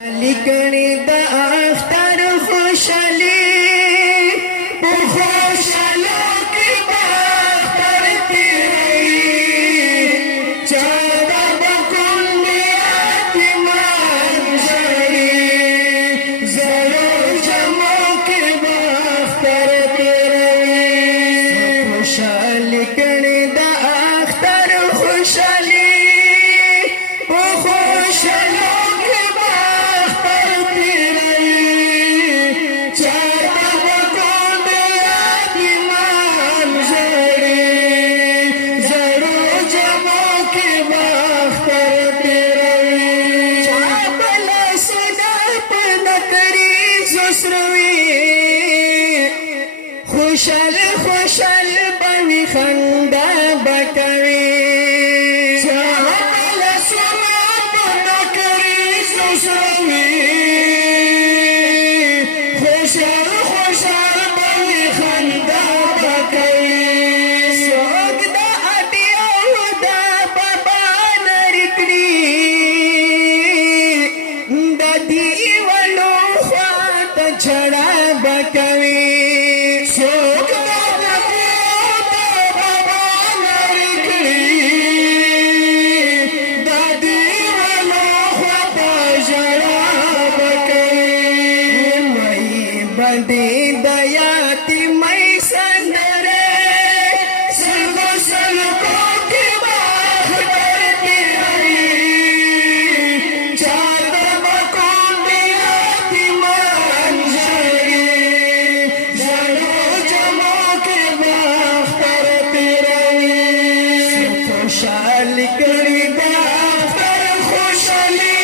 لیکړې د اختر خوشالي په خوشالو کې به اختر تېروي چا به کونډې یتیمان ژړي زړو جمعو کې به اختر تېروي خوشالي کړې د اختر خوشالي په خوشالو خوشال خوشال بوي خندا بکوي چاپل سما پنکري سوسوي خوشال خوشال بوي خندا بکوي سوګ د اټيو د بابا نرکړي د دیوالو خواته چړا بکوي بندې د یتیمۍ سندرې سلګو سلګو کې به اختر تېروي چا ته به کونډې یتیمان ژړي زړو جمعو کې به اختر تېروي خوشالي کړې ده اختر خوشالي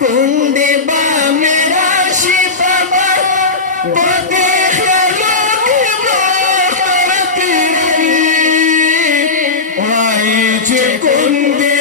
کونډې به مې راشي بابا په دې خیالو کې به اختر تېروي وایي چې کونډې